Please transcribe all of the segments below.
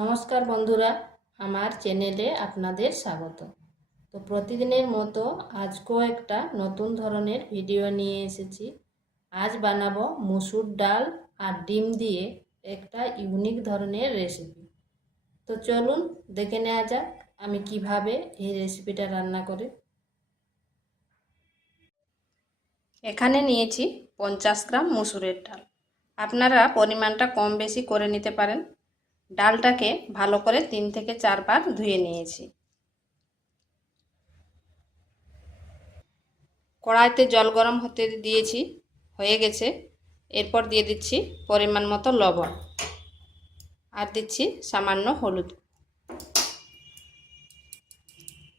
নমস্কার বন্ধুরা, আমার চ্যানেলে আপনাদের স্বাগত। তো প্রতিদিনের মতো আজকেও একটা নতুন ধরনের ভিডিও নিয়ে এসেছি। আজ বানাবো মুসুর ডাল আর ডিম দিয়ে একটা ইউনিক ধরনের রেসিপি তো চলুন দেখে নেওয়া যাক আমি কীভাবে এই রেসিপিটা রান্না করি। এখানে নিয়েছি পঞ্চাশ গ্রাম মুসুরের ডাল। আপনারা পরিমাণটা কম বেশি করে নিতে পারেন। ডালটাকে ভালো করে তিন থেকে চারবার ধুয়ে নিয়েছি। কড়াইতে জল গরম হতে দিয়েছি, হয়ে গেছে। এরপর দিয়ে দিচ্ছি পরিমাণ মতো লবণ। আর দিচ্ছি সামান্য হলুদ।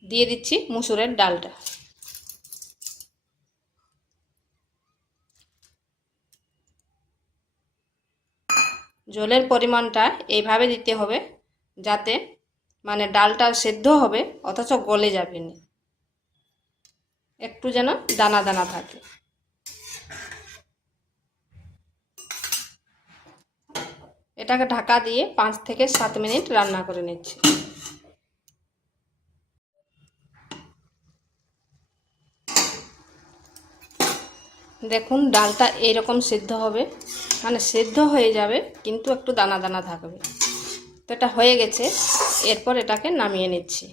দিয়ে দিচ্ছি মুসুরের ডালটা। জলের পরিমাণটা এইভাবে দিতে হবে যাতে মানে ডালটা সেদ্ধ হবে, অথচ গলে যাবে না একটু যেন দানা দানা থাকে। এটাকে ঢাকা দিয়ে পাঁচ থেকে সাত মিনিট রান্না করে নিচ্ছি। দেখুন, ডালটা এইরকম সিদ্ধ হবে। মানে সেদ্ধ হয়ে যাবে, কিন্তু একটু দানা দানা থাকবে। তো এটা হয়ে গেছে, এরপর এটাকে নামিয়ে নিচ্ছি।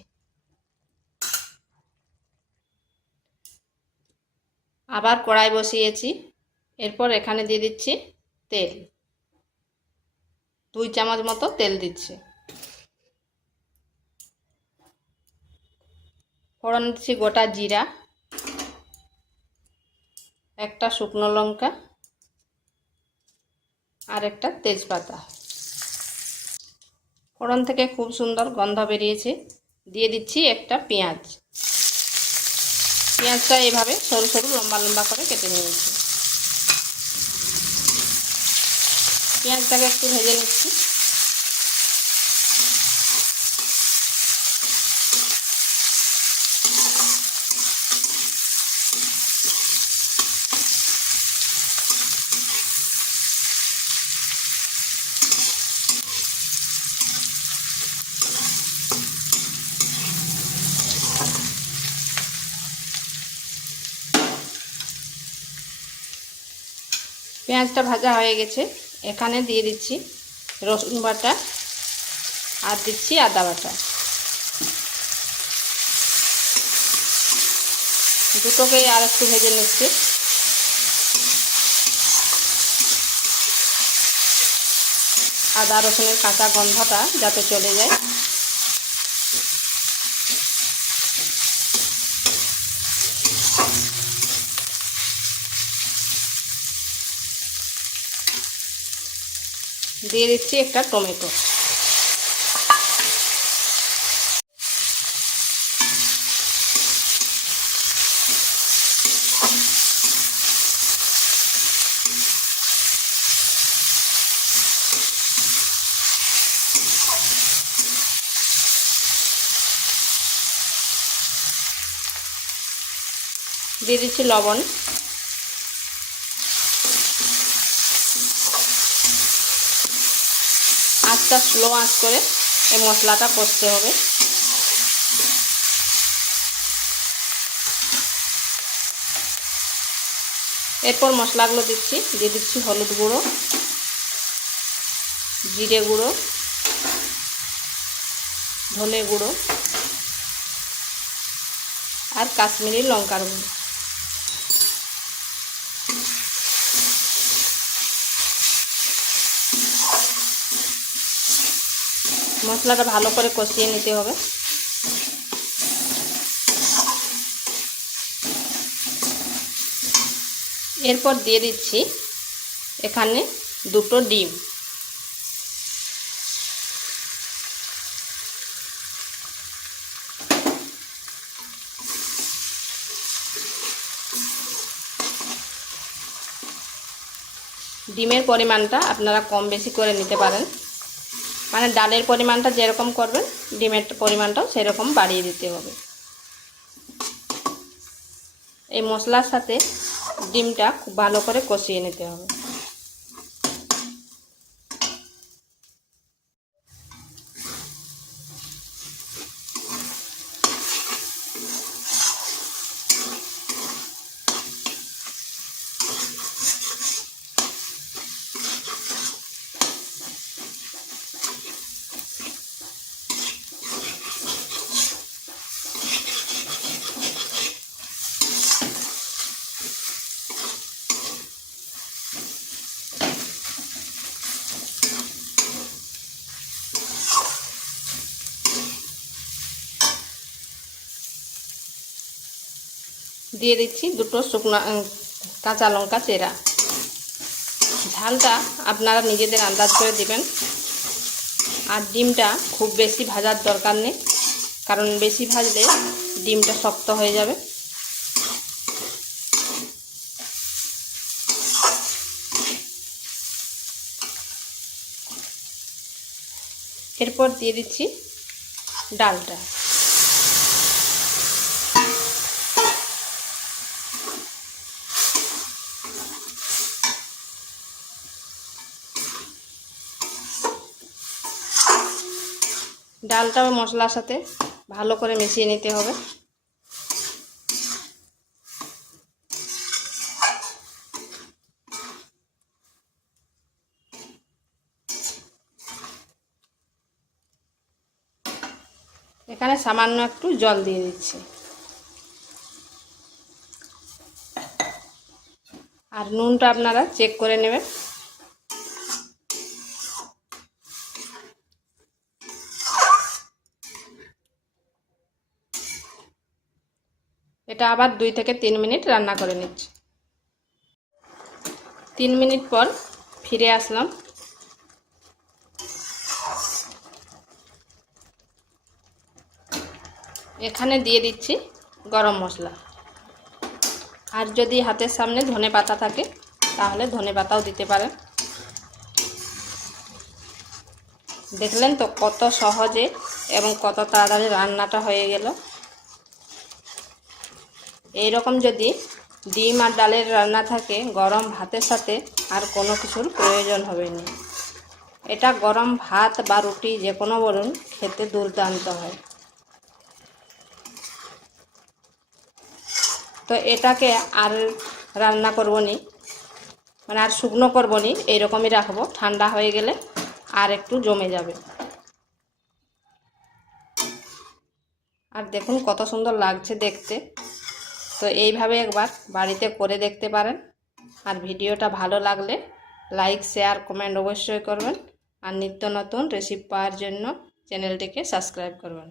আবার কড়াই বসিয়েছি, এরপর এখানে দিয়ে দিচ্ছি তেল। দুই চামচ মতো তেল দিচ্ছি। ফোড়ন দিচ্ছি গোটা জিরা। একটা শুকনো লঙ্কা আর একটা তেজপাতা। ফোড়ন থেকে খুব সুন্দর গন্ধ বেরিয়েছে। দিয়ে দিচ্ছি একটা পেঁয়াজ। পেঁয়াজটা এভাবে সরু সরু লম্বা লম্বা করে কেটে নিয়েছি। পেঁয়াজটাকে একটু ভেজে নিচ্ছি। পেঁয়াজটা ভাজা হয়ে গেছে। এখানে দিয়ে দিচ্ছি রসুন বাটা আর দিচ্ছি আদা বাটা। দুটোকেই আর একটু ভেজে নিচ্ছি। আদা রসুনের কাঁচা গন্ধটা যাতে চলে যায়। দিয়ে দিচ্ছি একটা টমেটো। দিয়ে দিচ্ছি লবণ। আঁচটা স্লো আঁচ করে এই মশলাটা কষতে হবে। এরপর মশলাগুলো দিচ্ছি, দিয়ে দিচ্ছি হলুদ গুঁড়ো, জিরে গুঁড়ো, ধনে গুঁড়ো আর কাশ্মীরি লঙ্কার গুঁড়ো। মশলাটা ভালো করে কষিয়ে নিতে হবে। এরপর দিয়ে দিচ্ছি এখানে দুটো ডিম। ডিমের পরিমাণটা আপনারা কম বেশি করে নিতে পারেন। মানে ডালের পরিমাণটা যেরকম করবেন, ডিমের পরিমাণটাও সেরকম বাড়িয়ে দিতে হবে। এই মশলার সাথে ডিমটা খুব ভালো করে কষিয়ে নিতে হবে। দিয়ে দিচ্ছি দুটো শুকনো কাঁচা লঙ্কা চেরা। ঝালটা আপনারা নিজেদের আন্দাজ করে দেবেন। আর ডিমটা খুব বেশি ভাজার দরকার নেই, কারণ বেশি ভাজলে ডিমটা শক্ত হয়ে যাবে। এরপর দিয়ে দিচ্ছি ডালটা। ডালটাও মশলার সাথে ভালো করে মিশিয়ে নিতে হবে। এখানে সামান্য একটু জল দিয়ে দিচ্ছি। আর নুনটা আপনারা চেক করে নেবেন। এটা আবার দুই থেকে তিন মিনিট রান্না করে নিচ্ছি। তিন মিনিট পর ফিরে আসলাম। এখানে দিয়ে দিচ্ছি গরম মশলা। আর যদি হাতের সামনে ধনে পাতা থাকে, তাহলে ধনে পাতাও দিতে পারেন। দেখলেন তো কত সহজে এবং কত তাড়াতাড়ি রান্নাটা হয়ে গেল। এইরকম যদি ডিম আর ডালের রান্না থাকে, গরম ভাতের সাথে, আর কোনো কিছুর প্রয়োজন হবে না। এটা গরম ভাত বা রুটি যে কোনো বলুন, খেতে দুর্দান্ত হয়। তো এটাকে আর রান্না করব নি মানে আর শুকনো করব নি, এইরকমই রাখব। ঠান্ডা হয়ে গেলে আর একটু জমে যাবে। আর দেখুন কত সুন্দর লাগছে দেখতে। তো এইভাবে একবার বাড়িতে করে দেখতে পারেন। আর ভিডিওটা ভালো লাগলে লাইক, শেয়ার, কমেন্ট অবশ্যই করবেন। আর নিত্য নতুন রেসিপি পাওয়ার জন্য চ্যানেলটিকে সাবস্ক্রাইব করবেন।